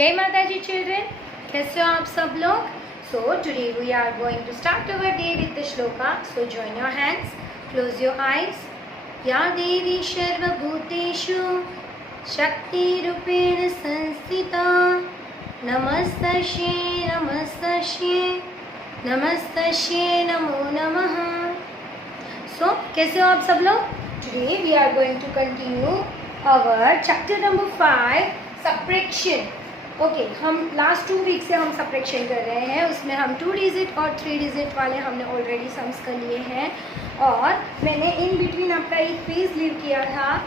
जय माता जी चिल्ड्रन, कैसे हो आप सब लोग। So today we are going to start our day with the shloka. So join your hands, close your eyes. या देवी सर्वभूतेषु शक्तिरूपेण संस्थिता नमस्तस्यै नमस्तस्यै नमस्तस्यै नमो नमः. सो कैसे हो आप सब लोग. Today we are going to continue our chapter number 5 subtraction. Okay, हम लास्ट 2 वीक से हम सब्ट्रैक्शन कर रहे हैं. उसमें हम 2 डिजिट और 3 डिजिट वाले हमने ऑलरेडी सम्स कर लिए हैं. और मैंने इन बिटवीन आपका एक पेज लीव किया था.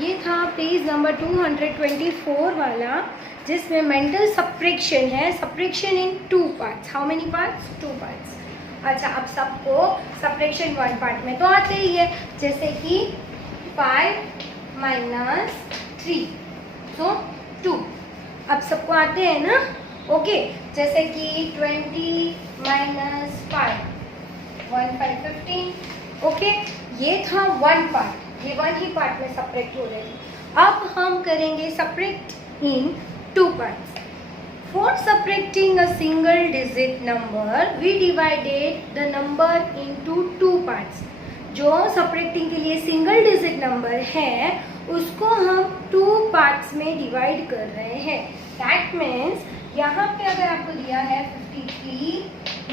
ये था पेज नंबर 224 वाला, जिसमें मेंटल सब्ट्रैक्शन है. Subtraction in 2 parts. How many parts? 2 parts. अच्छा, अब सबको सब्ट्रैक्शन 1 पार्ट में तो आते ही है, जैसे कि 5 माइनस 3 सो 2. अब सबको आते हैं ना. ओके, जैसे कि 20 माइनस 5 1 5 15. ओके, ये था 1 पार्ट. ये 1 ही पार्ट में सब्ट्रैक्ट हो रहे थे. अब हम करेंगे subtract in 2 parts. For subtracting a single digit number, we divided the number into 2 parts. जो सब्ट्रैक्टिंग के लिए सिंगल डिजिट नंबर है उसको हम 2 पार्ट्स में डिवाइड कर रहे हैं. दैट मीन्स यहाँ पे अगर आपको दिया है 53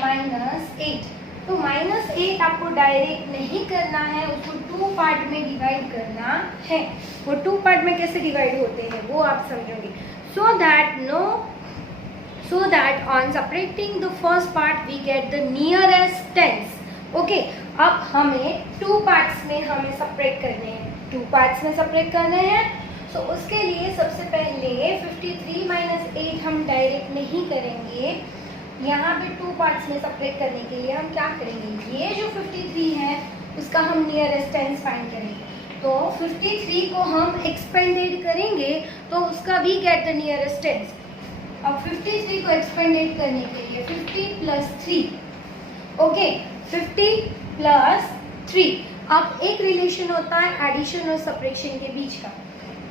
माइनस 8, तो माइनस 8 आपको डायरेक्ट नहीं करना है, उसको 2 पार्ट में डिवाइड करना है. वो 2 पार्ट में कैसे डिवाइड होते हैं वो आप समझोगे. So that on subtracting the first part we get the nearest tens. Okay, अब हमें 2 पार्ट्स में हमें सब्ट्रैक्ट करने हैं. 2 पार्ट्स में सब्ट्रैक्ट करने हैं. सो उसके लिए सबसे पहले 53 माइनस 8 हम डायरेक्ट नहीं करेंगे. यहाँ पे 2 पार्ट्स में सब्ट्रैक्ट करने के लिए हम क्या करेंगे, ये जो 53 है उसका हम नियरेस्ट टेंस फाइंड करेंगे. तो 53 को हम एक्सपेंडेड करेंगे तो उसका भी गेट द नियरेस्ट टेंस. अब 53 को एक्सपेंडेड करने के लिए 50 प्लस 3. Okay, 50 plus 3. अब एक रिलेशन होता है एडिशन और सब्ट्रैक्शन के बीच का.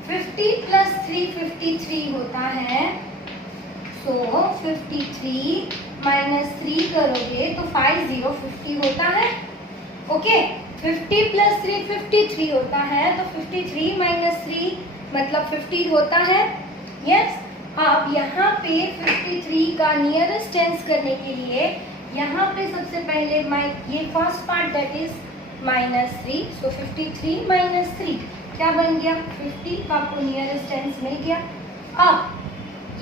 50 प्लस 3 53 होता है. सो 53 माइनस 3 करोगे तो 50 50 होता है. ओके, 50 प्लस 3 53 होता है, तो 53 माइनस 3 मतलब 50 होता है. यस. अब यहाँ पे 53 का नियरेस्ट टेंस करने के लिए यहाँ पे सबसे पहले ये first part that is minus 3. So 53 minus 3 क्या बन गया, 50. आपको नियरेस्ट टेंस मिल गया. अब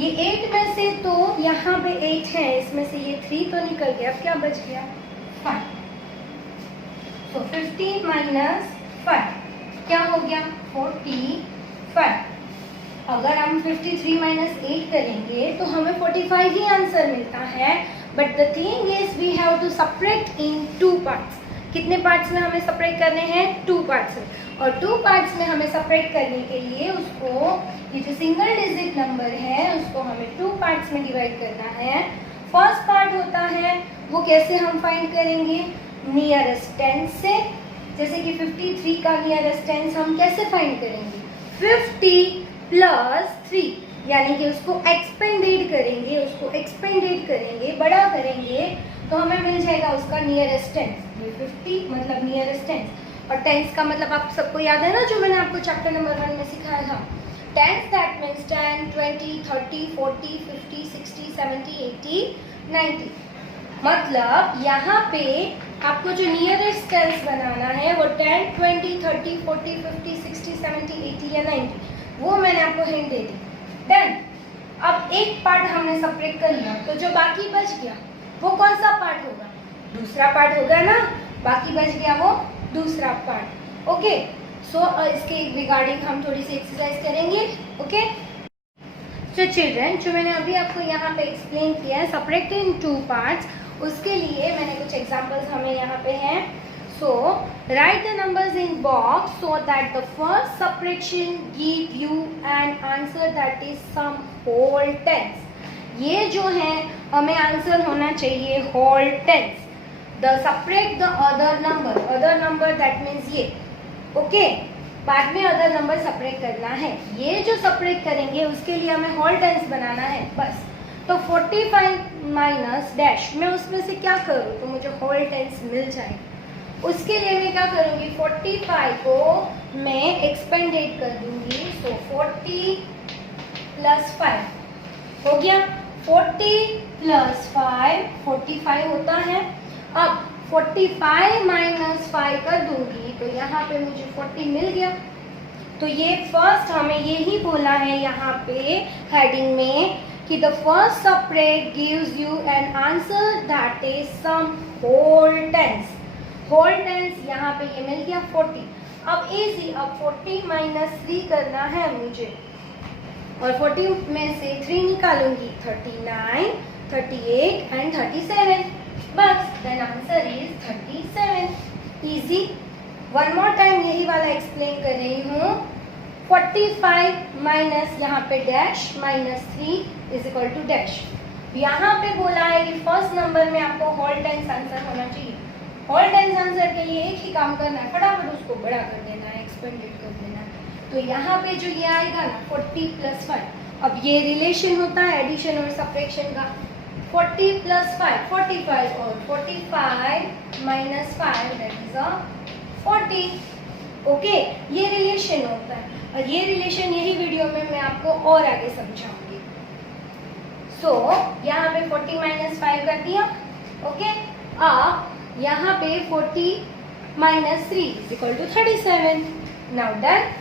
ये 8 में से तो यहाँ पे 8 है, इसमें से ये 3 तो निकल गया. अब क्या बच गया, 5. सो 50 माइनस 5 क्या हो गया, 45. अगर हम 53 माइनस 8 करेंगे तो हमें 45 ही आंसर मिलता है. But the thing is we have to subtract in 2 parts. कितने पार्ट्स में हमें सब्ट्रैक्ट करने हैं, 2 पार्ट्स में. और 2 पार्ट्स में हमें सब्ट्रैक्ट करने के लिए उसको ये जो सिंगल डिजिट नंबर है उसको हमें 2 पार्ट्स में डिवाइड करना है. फर्स्ट पार्ट होता है वो कैसे हम फाइंड करेंगे, नियरेस्ट टेंस से. जैसे कि 53 का नियरेस्ट टेंस हम कैसे फाइंड करेंगे, 50 प्लस 3, यानी कि उसको एक्सपेंडेड करेंगे, बड़ा करेंगे तो हमें मिल जाएगा उसका नियरेस्ट टेंस. ये 50 मतलब नियरेस्ट टेंस. और टेंस का मतलब आप सबको याद है ना, जो मैंने आपको चैप्टर नंबर 1 में सिखाया था. Tens that means 10 20 30 40 50 60 70 80 90. मतलब यहाँ पे आपको जो नियरेस्ट टेंस बनाना है वो 10 20 30 40 50 60 70 80 या 90, वो मैंने आपको हिंट दे दी. डन. अब एक पार्ट हमने सब्ट्रैक्ट कर लिया, तो जो बाकी बच गया वो कौन सा पार्ट होगा, दूसरा पार्ट होगा ना. बाकी बच गया वो दूसरा पार्ट. ओके, सो इसके रिगार्डिंग हम थोड़ी सी एक्सरसाइज करेंगे. ओके, सो चिल्ड्रन, जो मैंने अभी आपको यहाँ पे एक्सप्लेन किया है सब्ट्रैक्ट इन 2 पार्ट्स, उसके लिए मैंने कुछ एग्जांपल्स हमें यहाँ पे हैं. So write the numbers in box so that the first subtraction give you an answer that is some whole tens. ये जो है हमें आंसर होना चाहिए whole tens. The subtract the other number that means ये. Okay. बाद में other number separate करना है। ये जो सेपरेट करेंगे उसके लिए हमें होल टेंस बनाना है बस। तो 45 माइनस डैश, मैं उसमें से क्या करूँ तो मुझे होल टेंस मिल जाए। उसके लिए मैं क्या करूँगी, 45 को मैं एक्सपेंडेड कर दूंगी। तो 40 प्लस 5 हो गया, 40 प्लस 5 45 होता है। अब 45 माइनस 5 कर दूंगी तो यहाँ पे मुझे 40 मिल गया। तो ये फर्स्ट हमें यही बोला है यहाँ पे हेडिंग में कि the first separate gives you an answer that is some whole tens. Whole tens यहाँ पे ये मिल गया 40। अब इजी, अब 40 माइनस 3 करना है मुझे और 40 में से 3 निकालूंगी, 39, 38 एंड 37। बस then answer is 37। Easy. One more time यही वाला एक्सप्लेन कर रही हूँ। 45 माइनस यहाँ पे dash minus 3 is equal to dash. यहाँ पे बोला है कि फर्स्ट नंबर में आपको होल टेंस आंसर होना चाहिए। होल टेंस आंसर के लिए एक ही काम करना है, फटाफट उसको बड़ा कर देना है, एक्सपेंडेड कर देना है। तो यहाँ पे जो ये आएगा ना 40 प्लस 5, अब ये रिलेशन होता है एडिशन और सब्ट्रैक्शन का। 40 प्लस 5 45 और 45 माइनस 5 दैट इज 40। ओके, ये रिलेशन होता है और ये रिलेशन यही वीडियो में मैं आपको और आगे समझाऊंगी। सो यहाँ पे 40 माइनस 5 कर दिया। ओके, अब यहाँ पे 40 minus 3 is equal to 37। Now done.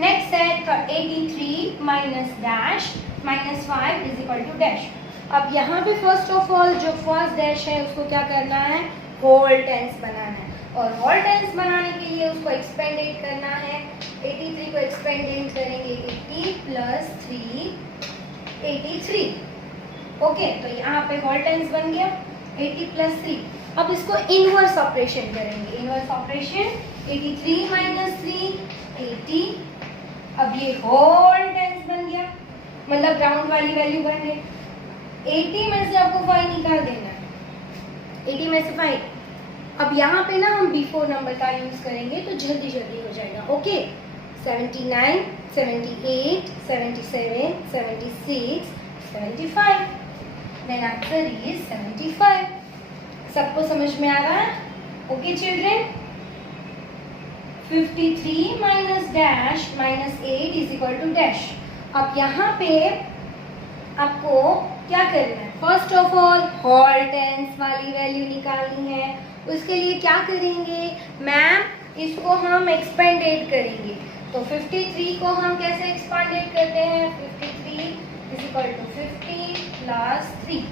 Next है 83 minus dash minus 5 is equal to dash. अब यहाँ पे फर्स्ट ऑफ ऑल जो फर्स्ट डैश है उसको क्या करना है, होल टेंस बनाना है। और होल टेंस बनाने के लिए उसको एक्सपेंडेड करना है। 83 को एक्सपेंडेड करेंगे 80 प्लस 3 83। ओके, तो यहाँ पे होल टेंस बन गया 80 प्लस 3। अब इसको इनवर्स ऑपरेशन करेंगे। Inverse operation 83 minus 3 80। अब ये होल टेंस बन गया, मतलब राउंड वाली वैल्यू बन गई। 80 में से आपको 5 निकाल देना है, 80 में से 5। अब यहाँ पे ना हम बिफोर नंबर का यूज करेंगे तो जल्दी जल्दी हो जाएगा। ओके, 79 78 77 76 75। Then answer is 75। सबको समझ में आ रहा है? Okay children. 53 minus dash minus 8 is equal to dash. अब यहाँ पे आपको क्या करना है, first of all whole tens वाली वैल्यू निकालनी है। उसके लिए क्या करेंगे मैम, इसको हम एक्सपेंडेड करेंगे। तो 53 को हम कैसे एक्सपेंडेड करते हैं, 53 इज इक्वल टू 50 प्लस 3।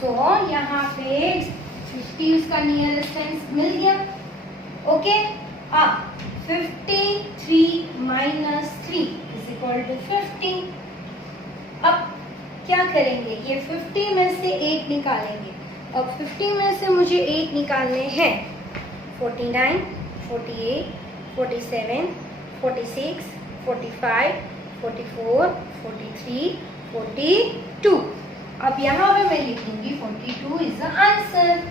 सो यहाँ पे 50 उसका नियरेस्ट टेंस मिल गया। ओके, अब 53 माइनस 3 इज इक्वल टू 50। अब क्या करेंगे, ये 50 में से 8 निकालेंगे। अब 50 में से मुझे 8 निकालने हैं। 49 48 47 46 45 44 43 42। अब यहाँ पे मैं लिख दूंगी 42 इज द आंसर।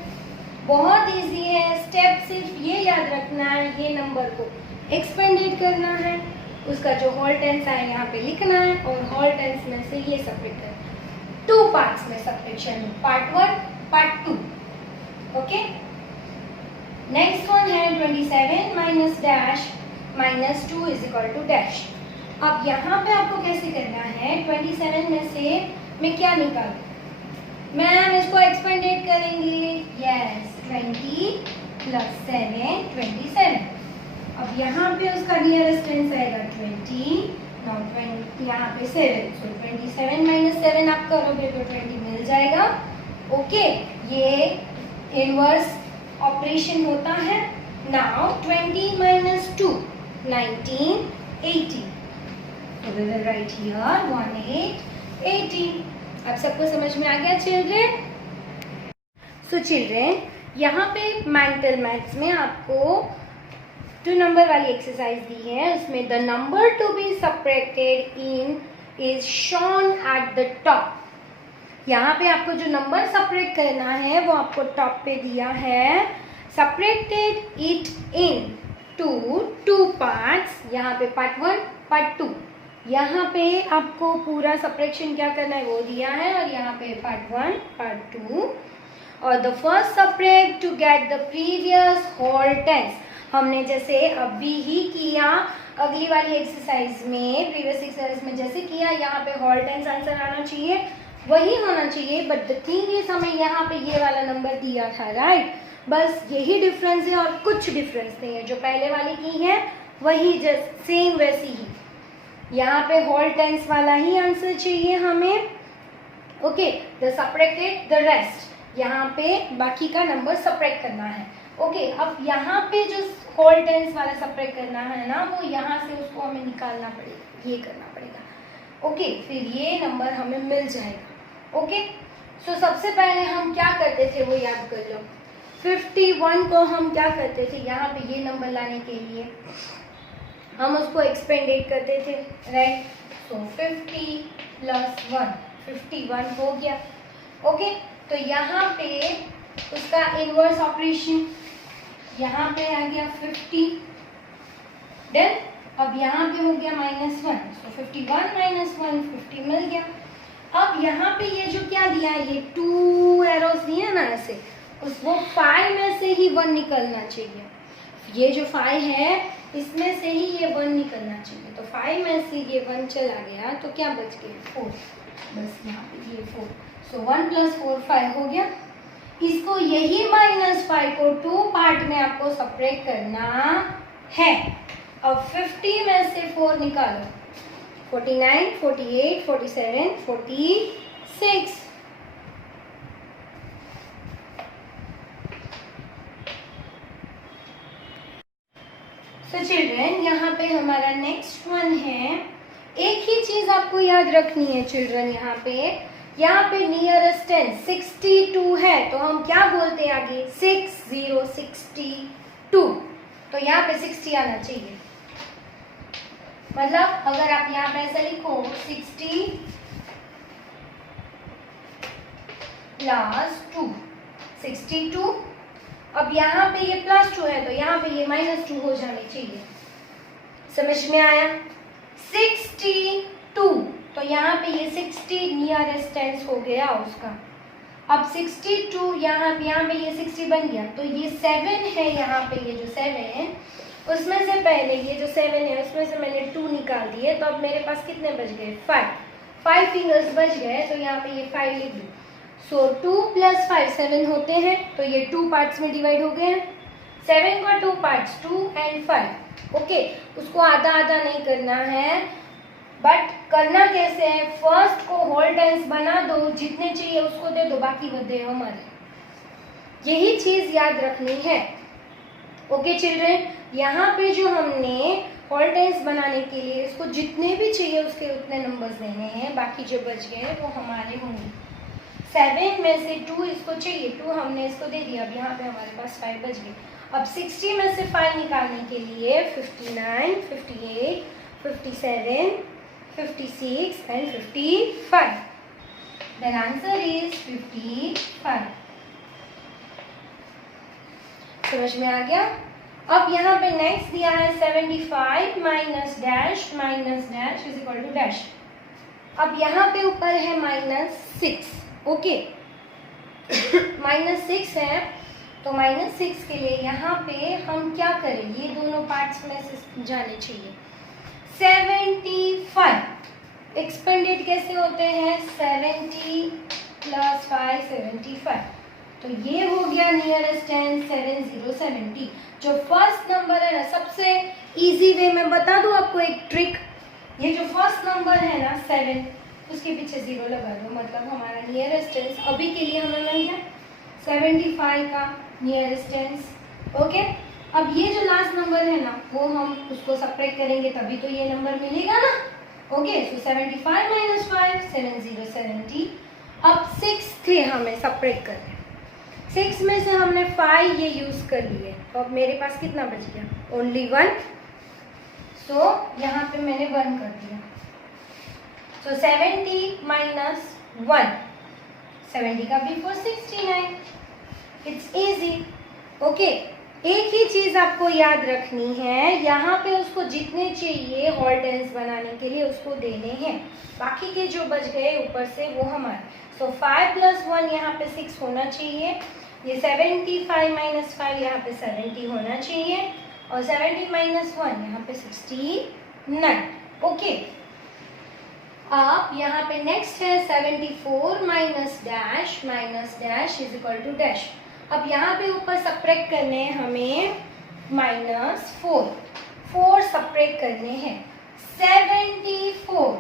बहुत इजी है, स्टेप सिर्फ ये याद रखना है, ये नंबर को एक्सपेंडेड करना है, उसका जो होल टेंस है यहाँ पे लिखना है और होल टेंस में से ये सेपरेट करना है। 2 पार्ट्स में सेपरेशन है, part 1 part 2। Okay, next one है 27 minus dash minus 2 is equal to dash. अब यहाँ पे आपको कैसे करना है, 27 में से मैं क्या निकालूं, मैम इसको एक्सपेंडेड करेंगे। Yes, 20 plus 7 27। अब यहाँ पे उसका नियरेस्ट टेंस आएगा 20, नाउ 20 यहाँ पे 7। सो 27 माइनस 7 आप करोगे तो 20 मिल जाएगा। ओके, ये इनवर्स ऑपरेशन होता है। Now 20 minus 2 19 18। So we will write here 18 18। अब सबको समझ में आ गया चिल्ड्रेन? सो चिल्ड्रेन, यहाँ पे मेंटल मैथ्स में आपको 2 नंबर वाली एक्सरसाइज दी है। उसमें the number to be subtracted in is shown at the top. यहाँ पे आपको जो नंबर सब्ट्रैक्ट करना है वो आपको टॉप पे दिया है। Subtracted it in, two parts, यहाँ पे पार्ट 1 पार्ट 2, यहाँ पे आपको पूरा सब्ट्रैक्शन क्या करना है वो दिया है, और यहाँ पे पार्ट 1 पार्ट 2, और the first subtract to get the previous whole tens. हमने जैसे अभी ही किया अगली वाली एक्सरसाइज में, प्रीवियस एक्सरसाइज में जैसे किया, यहाँ पे होल टेंस आंसर आना चाहिए, वही होना चाहिए, बट द थिंग इज हमें यहाँ पे ये वाला नंबर दिया था, राइट। बस यही डिफरेंस है और कुछ डिफरेंस नहीं है, जो पहले वाली की है वही जस्ट सेम वैसी ही, यहाँ पे होल टेंस वाला ही आंसर चाहिए हमें। Okay, the subtracted the rest, यहाँ पे बाकी का नंबर सब्ट्रैक्ट करना है। ओके, अब यहाँ पे जो होल टेंस वाला सब्ट्रैक्ट करना है ना, वो यहाँ से उसको हमें निकालना पड़ेगा, ये करना पड़ेगा। ओके, फिर ये नंबर हमें मिल जाएगा। ओके, सो सबसे पहले हम क्या करते थे वो याद कर लो। 51 को हम क्या करते थे, यहाँ पे ये नंबर लाने के लिए हम उसको एक्सपेंडेड करते थे, राइट। सो 50 प्लस 1 51 हो गया। ओके, तो यहाँ पे उसका इनवर्स ऑपरेशन, यहाँ पे आ गया 50, देन अब यहाँ पे हो गया -1, सो 51 - 1 50 मिल गया। अब यहाँ पे ये जो क्या दिया है, ये 2 एरोस दिए ना ऐसे, उसको 5 में से ही 1 निकलना चाहिए। ये जो 5 है इसमें से ही ये 1 निकलना चाहिए, तो 5 में से ये 1 चला गया तो क्या बच गया 4, बस यहाँ पे ये 4, सो 1 + 4 5 हो गया। इसको यही -5 को 2 पार्ट में आपको सब्ट्रैक्ट करना है। अब 50 में से 4 निकालो, 49 48 47 46। तो चिल्ड्रन यहाँ पे हमारा नेक्स्ट वन है, एक ही चीज आपको याद रखनी है चिल्ड्रन, यहाँ पे नियरेस्ट टेंस 62 है, तो हम क्या बोलते हैं आगे 6062, तो यहाँ पे 60 आना चाहिए। मतलब अगर आप यहाँ पे ऐसा लिखो 60 + 2 62, अब यहाँ पे ये +2 है तो यहाँ पे ये -2 हो जाने चाहिए। समझ में आया? 62, तो यहाँ पे ये 60 नियरेस्ट टेंस हो गया उसका। अब 62 यहाँ पे ये 60 बन गया, तो ये 7 है, यहाँ पे ये जो 7 है उसमें से पहले ये जो 7 है उसमें से मैंने 2 निकाल दिए, तो अब मेरे पास कितने बच गए 5 फिंगर्स बच गए, तो यहाँ पे ये 5 लिख दूँ। सो 2 + 5 7 होते हैं, तो ये 2 पार्ट्स में डिवाइड हो गए हैं। 7 का 2 पार्ट्स 2 और 5। ओके, उसको आधा आधा नहीं करना है, बट करना कैसे है, फर्स्ट को होल टेंस बना दो, जितने चाहिए उसको दे दो, बाकी बदे हमारे। यही चीज याद रखनी है। ओके चिल्ड्रन, यहाँ पे जो हमने होल टेंस बनाने के लिए इसको जितने भी चाहिए उसके उतने नंबर्स देने हैं, बाकी जो बच गए वो हमारे होंगे। 7 में से 2 इसको चाहिए, 2 हमने इसको दे दिया, अब यहाँ पे हमारे पास 5 बच गए। अब 60 में से 5 निकालने के लिए 59, 58, 57, 56 and 55. Then answer is 55. समझ में आ गया? अब यहाँ पे नेक्स्ट दिया है 75 minus dash is equal to dash. अब यहाँ पे ऊपर है -6, ओके -6 है, तो -6 के लिए यहाँ पे हम क्या करें, ये दोनों पार्ट्स में से जाने चाहिए। 75 एक्सपेंडेड कैसे होते हैं, 70 + 5 75, तो ये हो गया नियरेस्ट टेंस 7070। जो फर्स्ट नंबर है ना, सबसे इजी वे में बता दूं आपको एक ट्रिक, ये जो फर्स्ट नंबर है ना 7, उसके पीछे 0 लगा दो, मतलब हमारा नियरेस्ट टेंस अभी के लिए हमें मिल गया 75 का नियरेस्ट टेंस। ओके, अब ये जो लास्ट नंबर है ना, वो हम उसको सब्ट्रैक्ट करेंगे तभी तो ये नंबर मिलेगा ना। ओके, सो 75 - 5 7070। अब 6 थे हमें सब्ट्रैक्ट करने, 6 में से हमने 5 ये यूज कर लिए, तो अब मेरे पास कितना बच गया, ओनली 1, सो यहाँ पे मैंने 1 कर दिया। सो 70 - 1, 70 का बिफोर 69, इट्स इजी। ओके, एक ही चीज आपको याद रखनी है, यहाँ पे उसको जितने चाहिए होल टेंस बनाने के लिए उसको देने हैं, बाकी के जो बच गए ऊपर से वो हमारे। सो 5 + 1 यहाँ पे 6 होना चाहिए, ये 75 - 5 यहाँ पे 70 होना चाहिए, और 70 - 1 यहाँ पे 69। ओके, अब यहाँ पे नेक्स्ट है 74 - dash is equal to dash. अब यहाँ पे ऊपर सब्ट्रैक्ट करने हैं हमें -4 सब्ट्रैक्ट करने हैं 74,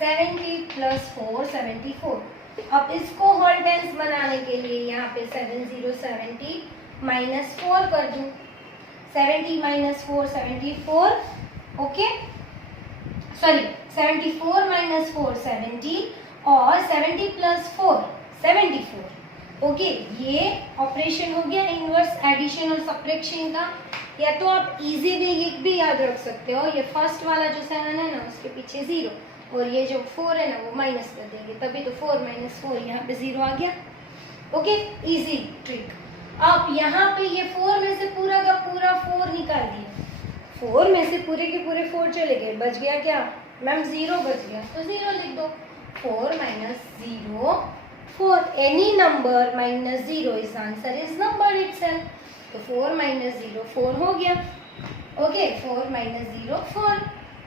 70 + 4 74। अब इसको होल टेंस बनाने के लिए यहाँ पे 70 -4 कर दूं, 70 - 4 74, ओके सॉरी 74 - 4 70 और 70 + 4 74। ओके, ये ऑपरेशन हो गया इनवर्स एडिशन और सब्ट्रैक्शन का। या तो आप इजी वे ये भी याद रख सकते हो, ये फर्स्ट वाला जो 7 है ना उसके पीछे 0, और ये जो 4 है ना वो माइनस कर देंगे, तभी तो 4 - 4 यहाँ पे 0 आ गया। Okay, easy trick. अब यहाँ पे ये 4 में से पूरा का पूरा 4 निकाल दिया, 4 में से पूरे के पूरे 4 चले गए, बच गया क्या मैम 0 बच गया, तो 0 लिख दो। 4 - 0 4, any number -0 is answer is number itself, तो 4 - 0 4 हो गया। ओके, 4 - 0 4,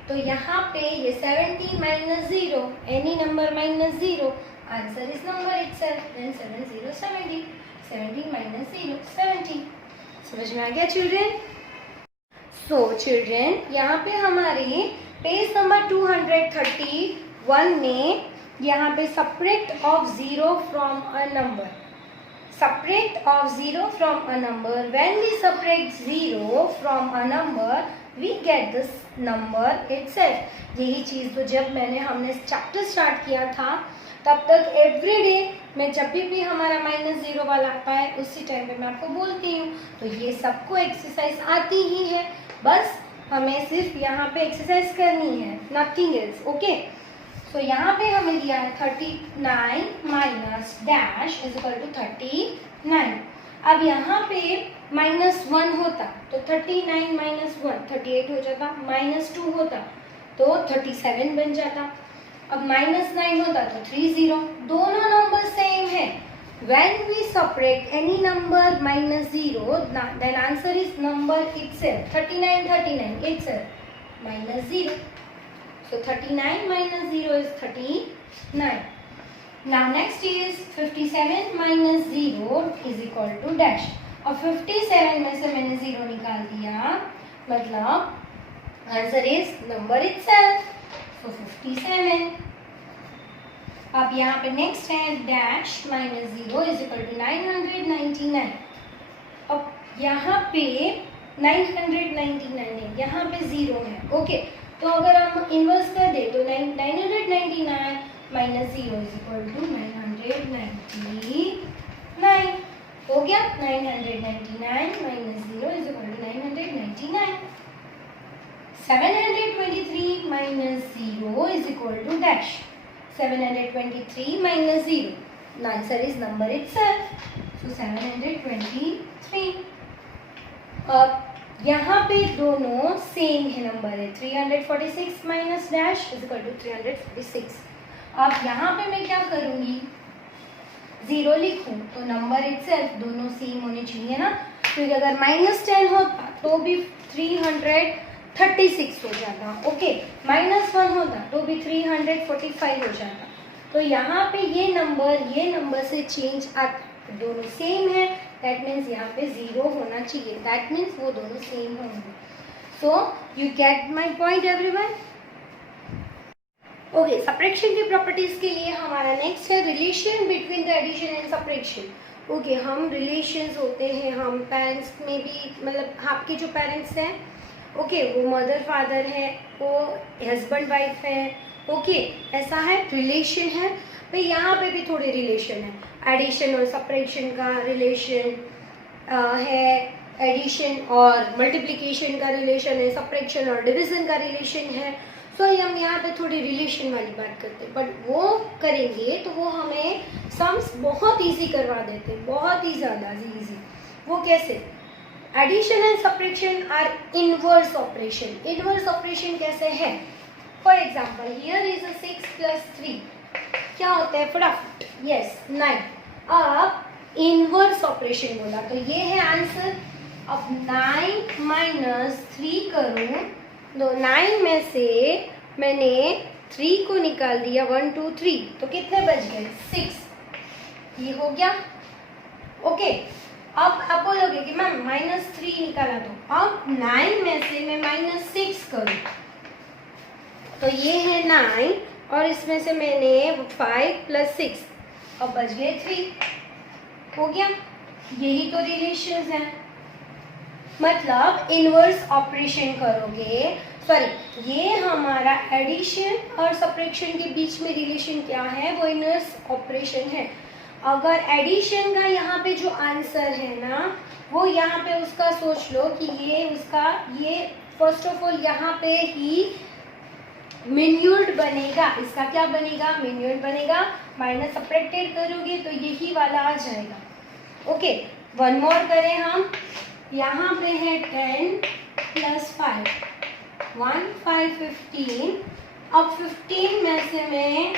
तो यहाँ पे ये 70 - 0, any number -0, answer is number itself, then 7 0 70, 70 - 0 70। समझ में आ गया चिल्ड्रेन? सो चिल्ड्रेन, यहाँ पे हमारे पेज नंबर 231 में यहाँ पे subtract of 0 from a number, subtract of 0 from a number, when we subtract 0 from a number we get this number itself. यही चीज़ तो जब हमने चैप्टर स्टार्ट किया था तब तक एवरीडे मैं जब भी हमारा -0 वाला आता है उसी टाइम पे मैं आपको बोलती हूँ, तो ये सबको एक्सरसाइज आती ही है, बस हमें सिर्फ यहाँ पे एक्सरसाइज करनी है, नथिंग एल्स। ओके, तो यहाँ पे हमें दिया है 39 - डैश इज इक्वल टू 39। अब यहाँ पे -1 होता तो 39 - 1 38 हो जाता, -2 होता तो 37 बन जाता, अब -9 होता तो 30, दोनों नंबर सेम है। When we subtract any number -0, then answer is number itself, 39 itself -0. So 39 - 0 is 39. Now next is 57 - 0 is equal to dash. और 57 में से मैंने 0 निकाल दिया, मतलब answer is number itself. So 57. अब यहाँ पे नेक्स्ट है डैश -0 इज इक्वल टू 999। अब यहाँ पे 999 है, यहाँ पे 0 है। ओके, तो अगर हम इन्वर्स कर दे तो 999 - 0 इज इक्वल टू 999 हो गया। 999 - 0 is equal to 999। 723 - 0 is equal to dash, 723 - 0, the answer is number itself, so 723। अब यहाँ पे दोनों सेम है नंबर है, 346 - डैश इज इक्वल टू 346। अब यहाँ पे मैं क्या करूँगी, 0 लिखूँ तो नंबर इटसेल्फ दोनों सेम होने चाहिए ना, क्योंकि अगर -10 होता तो भी 336 हो जाता। ओके, -1 होता तो भी 345 हो जाता। तो यहाँ पे ये नंबर से चेंज आता, दोनों सेम है, दैट मीन्स यहाँ पे 0 होना चाहिए, दैट मीन्स वो दोनों सेम होंगे। So you get my point everyone? Okay, subtraction की प्रॉपर्टीज के लिए हमारा नेक्स्ट है relation between the addition and subtraction. Okay, हम रिलेशंस होते हैं, हम पेरेंट्स में भी, मतलब आपके जो पेरेंट्स हैं, ओके, वो मदर फादर है, वो हस्बैंड वाइफ है, ओके, ऐसा है रिलेशन है। भाई यहाँ पे भी थोड़े रिलेशन है, एडिशन और सब्ट्रैक्शन का रिलेशन है, एडिशन और मल्टीप्लिकेशन का रिलेशन है, सब्ट्रैक्शन और डिवीजन का रिलेशन है। सो हम यहाँ पे थोड़ी रिलेशन वाली बात करते हैं, बट वो करेंगे तो वो हमें सम्स बहुत इजी करवा देते हैं, बहुत ही ज़्यादा इजी। वो कैसे? Addition and subtraction are inverse operation. Inverse operation कैसे है? For example here is 6 plus 3 क्या होता है फटाफट? यस 9. अब इनवर्स ऑपरेशन बोला तो ये है आंसर. अब 9 माइनस 3 करूं तो 9 में से मैंने 3 को निकाल दिया 1 2 3 तो कितने बच गए? 6. ये हो गया. ओके अब आप बोलोगे कि मैम -3 निकाला तो अब 9 में से मैं -6 करूं तो ये है 9 और इसमें से मैंने 5 प्लस 6 अब बच गए 3. हो गया. यही तो रिलेशंस है. मतलब इनवर्स ऑपरेशन करोगे, सॉरी ये हमारा एडिशन और सब्ट्रैक्शन के बीच में रिलेशन क्या है? वो इनवर्स ऑपरेशन है. अगर एडिशन का यहाँ पे जो आंसर है ना वो यहाँ पे उसका सोच लो कि ये उसका ये फर्स्ट ऑफ ऑल यहाँ पे ही मिन्यूट बनेगा. इसका क्या बनेगा? मिन्यूट बनेगा. माइनस सब्ट्रैक्टेड करोगे तो यही वाला आ जाएगा. ओके वन मोर करें हम. यहाँ पे है 10 प्लस 5 1 5 15. अब 15 में से मैं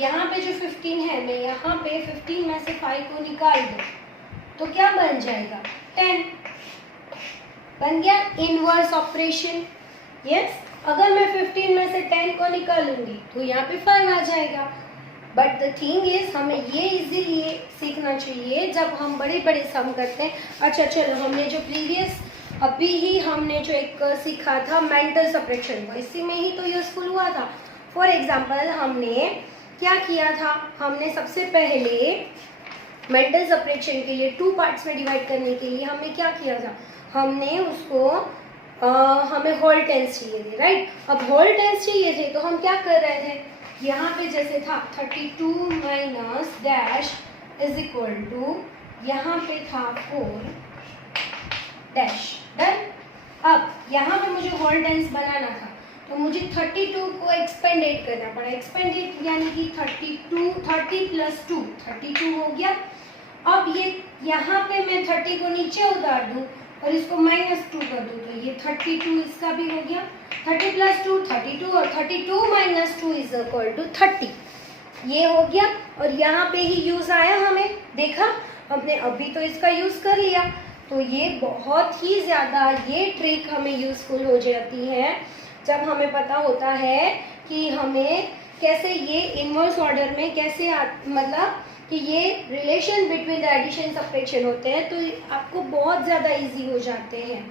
यहाँ पे जो 15 है मैं यहाँ पे 15 में से 5 को निकाल दूँ तो क्या बन जाएगा? 10 बन गया. Inverse operation. यस अगर मैं 15 में से 10 को निकालूंगी तो यहाँ पे 5 आ जाएगा. बट द थिंग इज हमें ये इजीली सीखना चाहिए जब हम बड़े बड़े सम करते हैं. अच्छा चलो हमने जो प्रीवियस अभी ही हमने जो एक सीखा था मेंटल सब्ट्रैक्शन वो इसी में ही तो यूजफुल हुआ था. फॉर एग्जांपल हमने क्या किया था? हमने सबसे पहले मेंटल सब्ट्रैक्शन के लिए 2 पार्ट्स में डिवाइड करने के लिए हमने क्या किया था? हमने उसको हमें होल टेंस चाहिए थे राइट. अब होल टेंस चाहिए थे तो हम क्या कर रहे थे? यहाँ पे जैसे था 32 minus dash is equal to यहाँ पे था 4 डैश. डन. अब यहाँ पे मुझे होल टेंस बनाना था तो मुझे 32 को एक्सपेंडेड करना पड़ा. एक्सपेंडेड यानी कि 30 प्लस 2 32 हो गया. अब ये यहाँ पे मैं 30 को नीचे उतार दूँ और इसको -2 कर दूँ तो ये 32 इसका भी हो गया. 30 प्लस 2 32 और 32 माइनस 2 इज इक्वल टू 30. ये हो गया. और यहाँ पे ही यूज आया. हमें देखा हमने अभी तो इसका यूज कर लिया. तो ये बहुत ही ज़्यादा ये ट्रिक हमें यूजफुल हो जाती है जब हमें पता होता है कि हमें कैसे ये इनवर्स ऑर्डर में कैसे मतलब कि ये relation between the addition subtraction होते हैं तो आपको बहुत ज़्यादा इजी हो जाते हैं.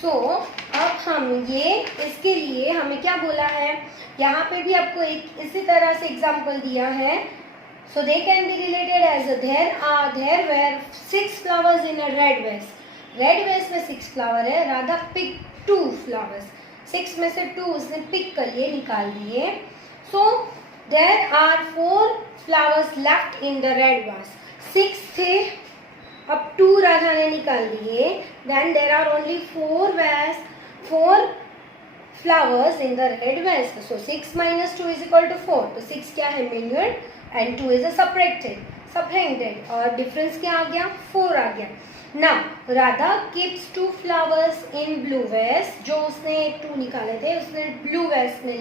सो अब हम ये इसके लिए हमें क्या बोला है? यहाँ पे भी आपको एक इसी तरह से एग्जाम्पल दिया है. So they can be related as there were 6 flowers in a red vase. Red vase में 6 फ्लावर है. Radha pick 2 flowers. 6 में से 2 उसने पिक कर लिए निकाल लिए. So there are 4 flowers left in the red vase. 6 थे अब 2 राधा ने निकाल दिए. Then there are only 4 flowers in the red vase. So 6 minus 2 is equal to 4. तो 6 क्या है? Minuend and 2 is a subtracted और डिफरेंस क्या आ गया? 4 आ गया. Now Radha keeps 2 flowers in blue vase. जो उसने 2 निकाले थे उसने ब्लू वेस में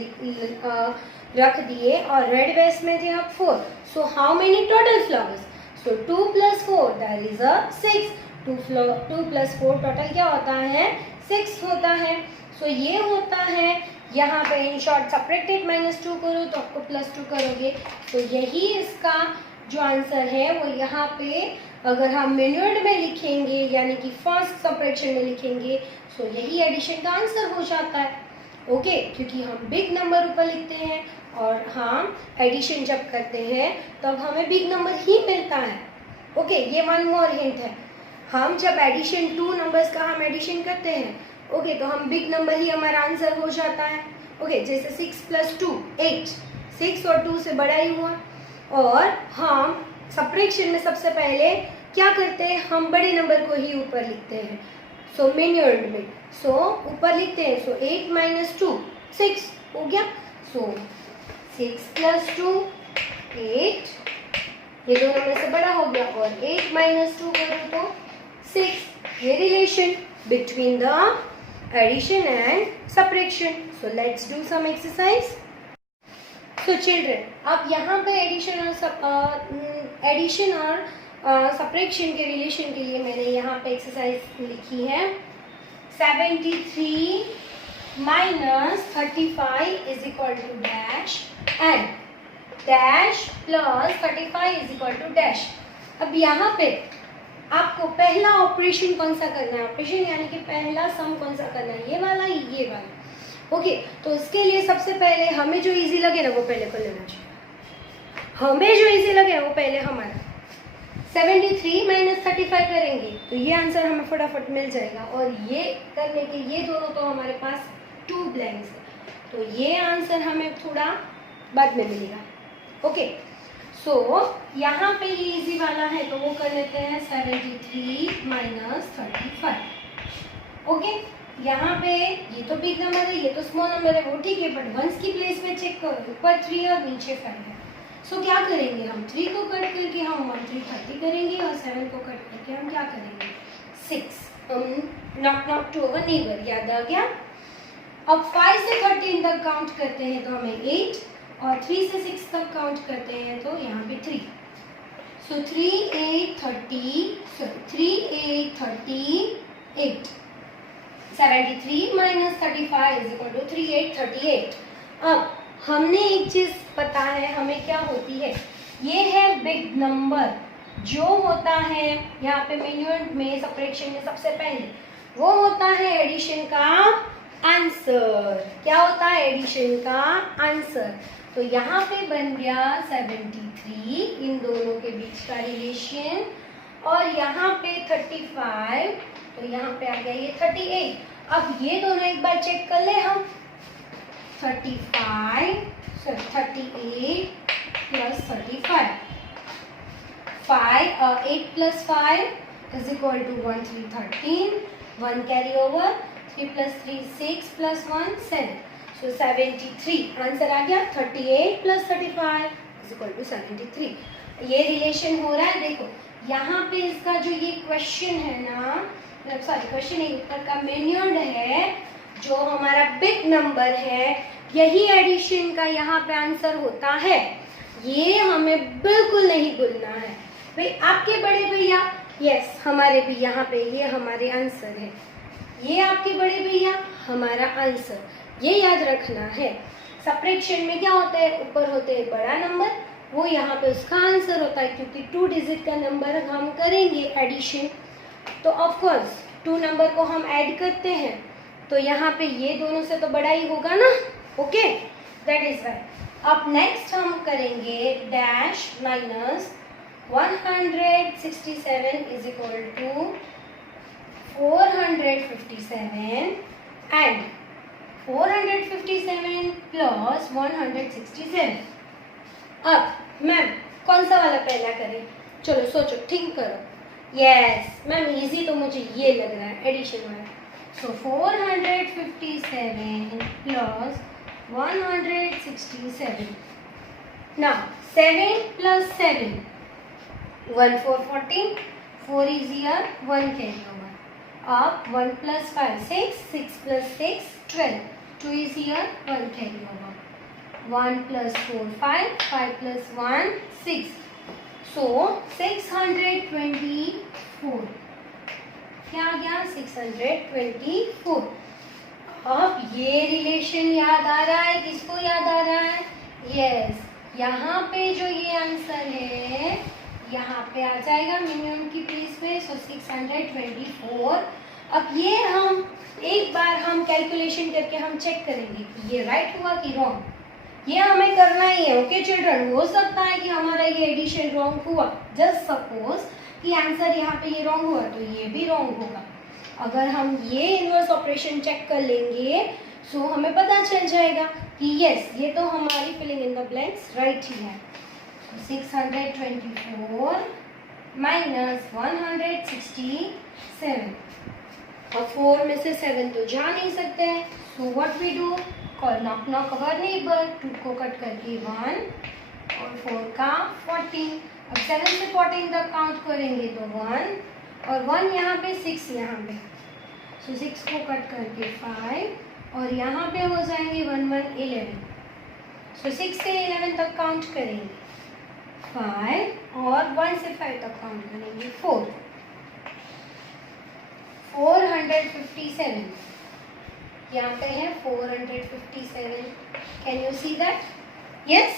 रख दिए और रेड वेस में थे अब 4. So how many total flowers? So 2 plus 4 that is a 6. 2 plus 4 total क्या होता है? 6 होता है. So ये होता है यहाँ पे इन शॉर्ट सब्ट्रैक्टेड -2 करो तो आपको +2 करोगे. तो यही इसका जो आंसर है वो यहाँ पे अगर हम मिन्यूट में लिखेंगे यानी कि फर्स्ट सब्ट्रैक्शन में लिखेंगे तो यही एडिशन का आंसर हो जाता है. ओके क्योंकि हम बिग नंबर ऊपर लिखते हैं और हम एडिशन जब करते हैं तब हमें बिग नंबर ही मिलता है. ओके ये वन मोर हिंट है. हम जब एडिशन 2 नंबर्स का हम एडिशन करते हैं ओके तो हम बिग नंबर ही हमारा आंसर हो जाता है. ओके जैसे 6 प्लस 2 8. 6 और 2 से बड़ा ही हुआ. और हम सब्ट्रैक्शन में सबसे पहले क्या करते हैं? हम बड़े नंबर को ही ऊपर लिखते हैं. सो मिन्यूट में ऊपर लिखते हैं. सो 8 माइनस 2 6 हो गया. सो 6 प्लस 2 8 ये दोनों में से बड़ा हो गया और 8 माइनस 2 करूँ तो 6 ये relation between the addition and subtraction. So let's do some exercise. So children, अब यहाँ पे एडिशन और सब्ट्रैक्शन के रिलेशन के लिए मैंने यहाँ पे एक्सरसाइज लिखी है. 73 minus 35 is equal to dash and dash plus 35 is equal to dash. अब यहाँ पे आपको पहला ऑपरेशन कौन सा करना है, ऑपरेशन यानी कि पहला सम कौन सा करना है, ये वाला ये वाला. ओके, तो इसके लिए सबसे पहले हमें जो इजी लगे ना वो पहले कर लेना चाहिए. हमें जो इजी लगे वो पहले हमारा 73 माइनस 35 करेंगे तो ये आंसर हमें फटाफट मिल जाएगा. और ये करने के ये दोनों तो हमारे पास 2 ब्लैंक्स है, तो ये आंसर हमें थोड़ा बाद में मिलेगा. ओके, सो यहाँ पे ये इजी वाला है तो वो कर लेते हैं 73 माइनस 35. ओके, यहाँ पे ये तो बिग नंबर है, ये तो स्मॉल नंबर है, वो ठीक है, बट वंस की प्लेस में चेक करो, ऊपर 3 और नीचे 5 है. सो क्या करेंगे हम, 3 को कट करके हम 1 3 30 करेंगे और 7 को कट करके हम क्या करेंगे 6. हम नॉक टू अवर नेबर, याद आ गया. अब 5 से 13 तक काउंट करते हैं तो हमें 8 और 3 से 6 तक काउंट करते हैं तो यहाँ पे 3. सो 3 8 38. 73 माइनस 35 इज इक्वल टू 3 8 38. अब हमने एक चीज पता है हमें क्या होती है, ये है बिग नंबर जो होता है यहाँ पे मैन्युअल में सब्ट्रैक्शन में सबसे पहले वो होता है एडिशन का आंसर. क्या होता है एडिशन का आंसर. तो यहाँ पे बन गया 73 इन दोनों के बीच का रिलेशन, और यहाँ पे 35 तो यहाँ पे आ गया ये 38. अब ये दोनों एक बार चेक कर ले हम. 38 plus 35, 8 plus 5 is equal to 1 3 13, 1 carry over, 3 plus 3 6 plus 1 7. So 73 answer आ गया. 38 प्लस 35 इज इक्वल टू 73. ये रिलेशन हो रहा है. देखो यहाँ पे इसका जो ये क्वेश्चन है ना, सॉरी क्वेश्चन नहीं, उत्तर का मेन्यूड है जो हमारा बिग नंबर है, यही एडिशन का यहाँ पे आंसर होता है. ये हमें बिल्कुल नहीं भूलना है भाई. आपके बड़े भैया, यस हमारे भी यहाँ पे ये हमारे आंसर है, ये आपके बड़े भैया हमारा आंसर, ये याद रखना है. सब्ट्रैक्शन में क्या होता है, ऊपर होते हैं बड़ा नंबर, वो यहाँ पे उसका आंसर होता है, क्योंकि 2 डिजिट का नंबर हम करेंगे एडिशन तो ऑफ कोर्स 2 नंबर को हम ऐड करते हैं तो यहाँ पे ये दोनों से तो बड़ा ही होगा ना. Okay, that is why. अब नेक्स्ट हम करेंगे dash minus 167 is equal to 457 and 457 plus 167. अब मैम कौन सा वाला पहला करें, चलो सोचो, थिंक करो. यस मैम इजी तो मुझे ये लग रहा है एडिशन वाला. सो 457 plus 167. Now 7 plus 7, 1 4 14, 4 is here, 1 carry over. Up 1 plus 5 6, 6 plus 6 12, 2 is here, 1 carry over. 1 plus 4 5, 5 plus 1 6. So 624. क्या आ गया 624. अब ये रिलेशन याद आ रहा है, किसको याद आ रहा है, यस यहाँ पे जो ये आंसर है यहाँ पे आ जाएगा मिनिमम की प्लेस पे. सो 624. अब ये हम एक बार हम कैलकुलेशन करके हम चेक करेंगे कि ये राइट हुआ कि रॉन्ग, ये हमें करना ही है. ओके चिल्ड्रन, हो सकता है कि हमारा ये एडिशन रॉन्ग हुआ, जस्ट सपोज कि आंसर यहाँ पे ये रॉन्ग हुआ तो ये भी रॉन्ग होगा. अगर हम ये इनवर्स ऑपरेशन चेक कर लेंगे सो हमें पता चल जाएगा कि यस ये तो हमारी filling in the blanks right ही है. 624 माइनस 167. और 4 में से 7 तो जा नहीं सकते हैं. So what we do, call knock knock our neighbour. 2 को कट करके 1 और 4 का 14. अब 7 से 14 तक काउंट करेंगे तो 1 और 1 यहाँ पे, 6 यहाँ पे, सो 6 को कट करके 5 और यहाँ पे हो जाएंगे 1 1 11, सो 6 से 11 तक काउंट करेंगे 5 और 1 से 5 तक काउंट करेंगे 4, 457 यहाँ पे है 457, can you see that? Yes,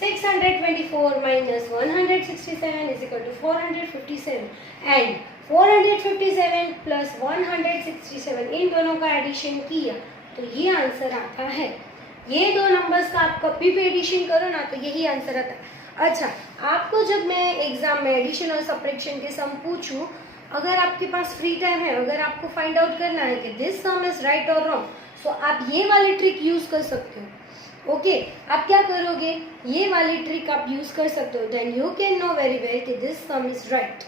624 minus 167 is equal to 457 and 457 plus 167 इन दोनों का एडिशन किया तो ये आंसर आता है। ये दो नंबर्स का आप कभी भी एडिशन करो ना तो यही आंसर आता है। अच्छा, आपको जब मैं एग्जाम में एडिशन और सब्ट्रैक्शन के सम पूछूं, अगर आपके पास फ्री टाइम है, अगर आपको फाइंड आउट करना है कि दिस सम इज राइट और रॉन्ग, सो आप ये वाली ट्रिक यूज कर सकते हो। ओके, आप क्या करोगे, ये वाली ट्रिक आप यूज कर सकते हो, then you can know very well कि this sum is right.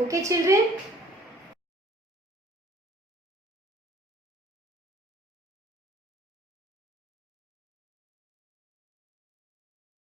Okay children.